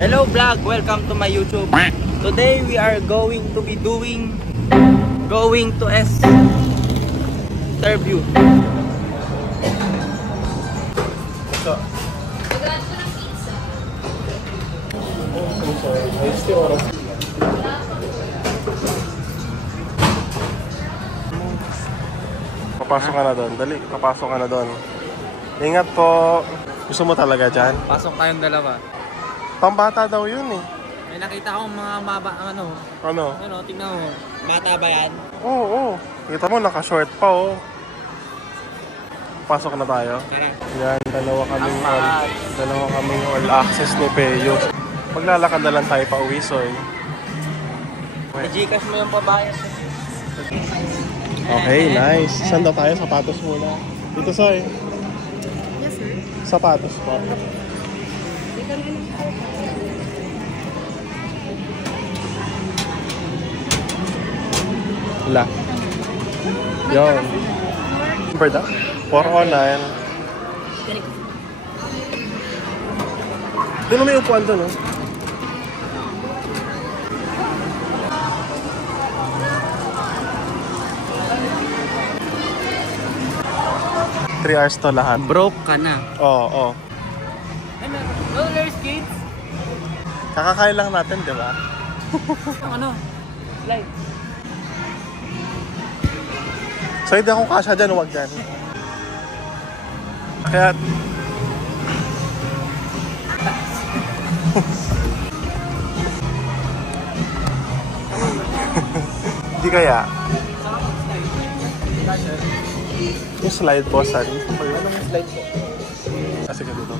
Hello vlog, welcome to my YouTube. Today we are going to be going to interview. So, papasok ka na doon. Dali, papasok ka na doon. Ingat po. Gusto mo talaga dyan? Pasok kayong dalawa. Pambata daw yun eh. May nakita akong mga ano? Ano? Ano, tingnan mo. Bata ba yan? Oo, oo. Kita mo, naka-short pa oh. Pasok na tayo. Tara. Yan, dalawa kaming all access ni Peyo. Maglalakad na lang tayo pa uwi, Soy. I-Gcash mo yung pabayas. Okay, nice. Saan daw tayo? Sapatos muna. Dito, Soy. Yes, sir. Sapatos po. Wala. Yun. Number daw? 409. Doon na may upuan doon, no? Three hours to lahat. Broke ka na. Oo, oo. Roller skates? Kakakain lang natin, di ba? Ano? Slide. So, hindi akong kasya dyan, huwag dyan. Kaya... Hindi kaya. Yung slide po, saan? Anong slide po? Kasi ka dito.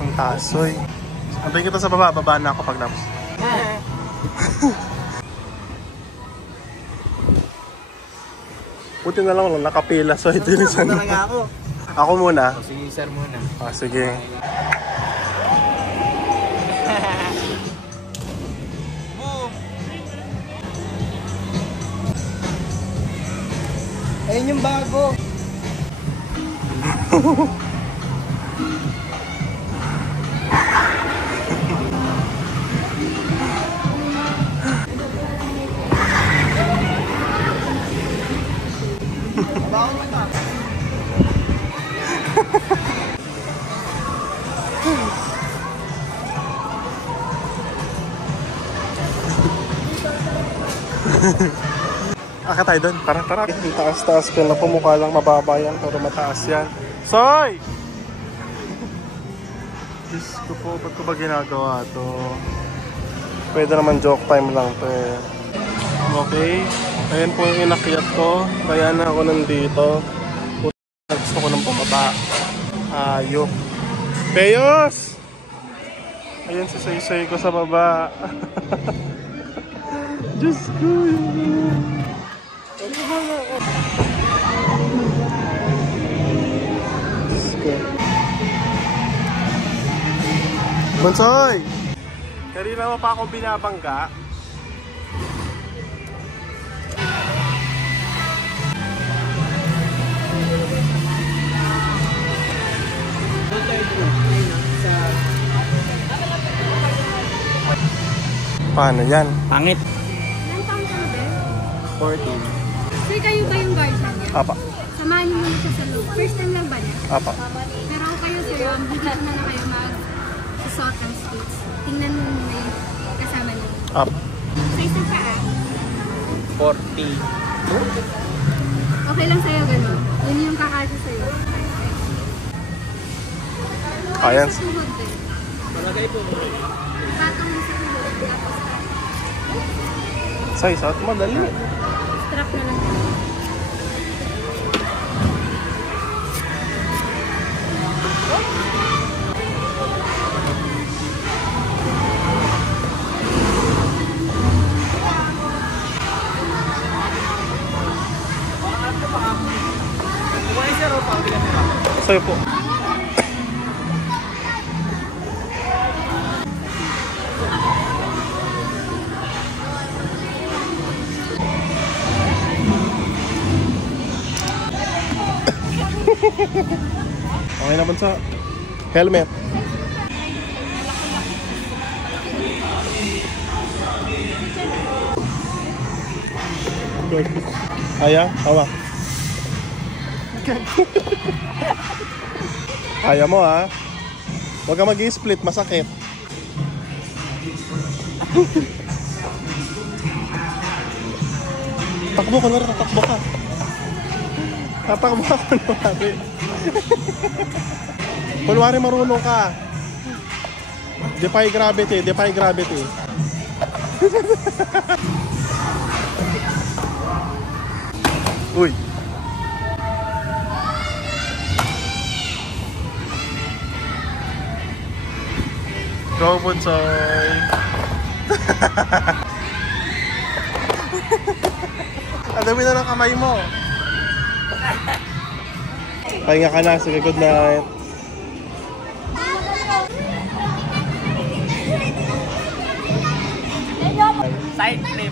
Ang tasoy. Antayin kita sa baba, baba na ako pag naps. Buti na lang nakapila, so hindi rin sana. ako. Ako muna. O, sige, sir muna. Sige. Ayun yung bago. Aka tayo doon. Tara. Yung taas-taas ka na pumukha lang mababa yan pero mataas yan. Soy! Diyos ko po, ba't ko ba ginagawa to? Pwede naman joke time lang to eh. Okay. Ayan po yung inakyat ko. Kaya na ako nandito. Gusto ko ng pababa. Ayok. Peyos! Ayan si Soy ko sa baba. Diyos ko yun. Bunsoy! Kanina mo pa akong binabangga. Paano yan? Pangit. Ilan taon ka na ba? 14. Sir, kayo ba yung guardian niya? Apa. Samahan niyo muna siya sa loob. First time lang ba niya? Apa. Pero ako kayo, sir, hindi ko na kayo mag-suot ng skates. Tingnan mo muna yung kasama niyo. Apa. Size ng paa. 40. Okay lang sa'yo, gano'n. Yun yung kakasya sa'yo. Ayan. Sa tuhod din. Malagay po. Patong mo sa tuhod. Tapos Say, suot mo, dali. strap na lang. Sa'yo po. Okay na bunso. Helmet. Kaya? Hawak. Kaya mo ha. Huwag ka mag-i-split, masakit. Takbo ka na rin, tatakbo ka. Tatakbo ka kunwari. Kunwari marunong ka. Defy gravity, defy gravity. Uy. Go, Bunsoy. Ang dami na ng kamay mo. Pahinga ka na. Sige, good night. Side flip.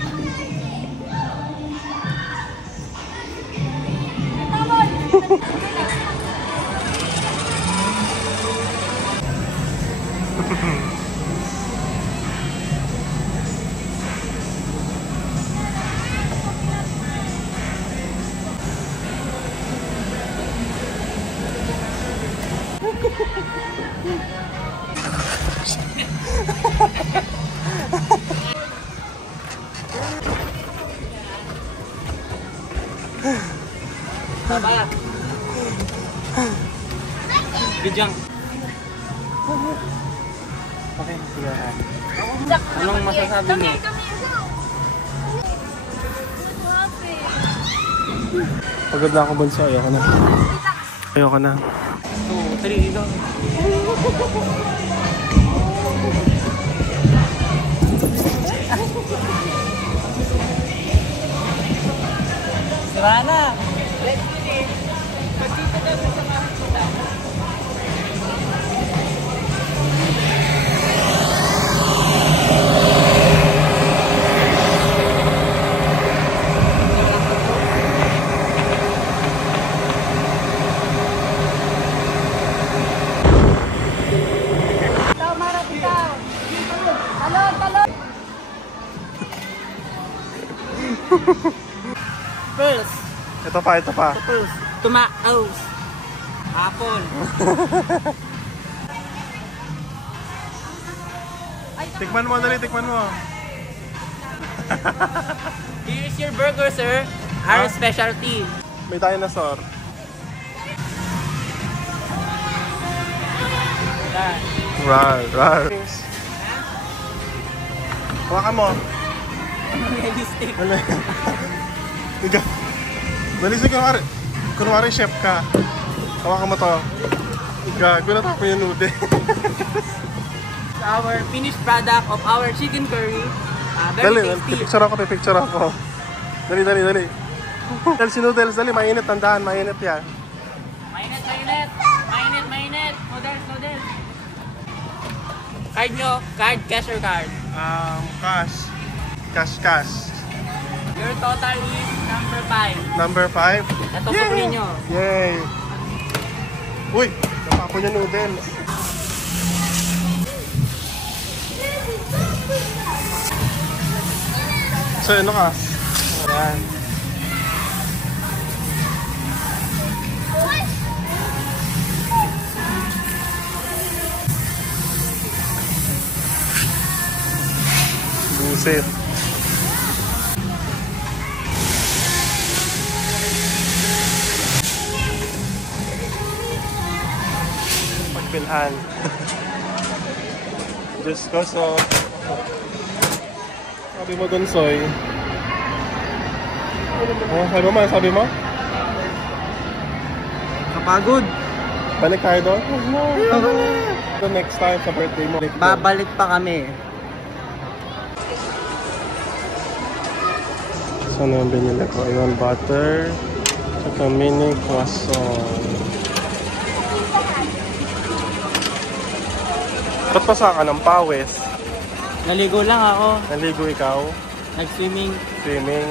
Tama. Bidyang. Okay, sige. Anong masasabi mo? Pagod na ako, Bunso. Ayoko na. Ayoko na. 2, 3, dito. Tara na! Let's do this! Pagdito na sa mga kita. First. Ito pa, ito pa. First. Tomatoes. Apple. Tikman mo, dali, tikman mo. Here's your burger, sir. Our specialty. May dinosaur. Rar, rar. Hawakan mo. Realistic. Dali, sige, kunwari chef ka. Hawakan mo to. Gago na tapo yung nude. Our finished product of our chicken curry. Dali, Very tasty. pipicture ako. Dali. Dali, si noodles, dali, mainit, tandaan, mainit yan. Mainit. Noodles. Card nyo. Card, cash or card? Cash. Your total is number 5. Number 5. Ito sukli nyo. Yay! Uy! Napapo niya noodles. So, ano ka? Ayan. Buset. Pagpilhan. Diyos ko, so... Sabi mo dun, Soy. Oh, sabi mo? Kapagod. Balik tayo doon? So next time sa birthday mo. Babalik pa kami. So ano yung binili ko? Ayun, butter. Tsaka mini croissant. Ba't pasa ka ng pawis? Naligo lang ako. Naligo ikaw? Nag-swimming. Swimming?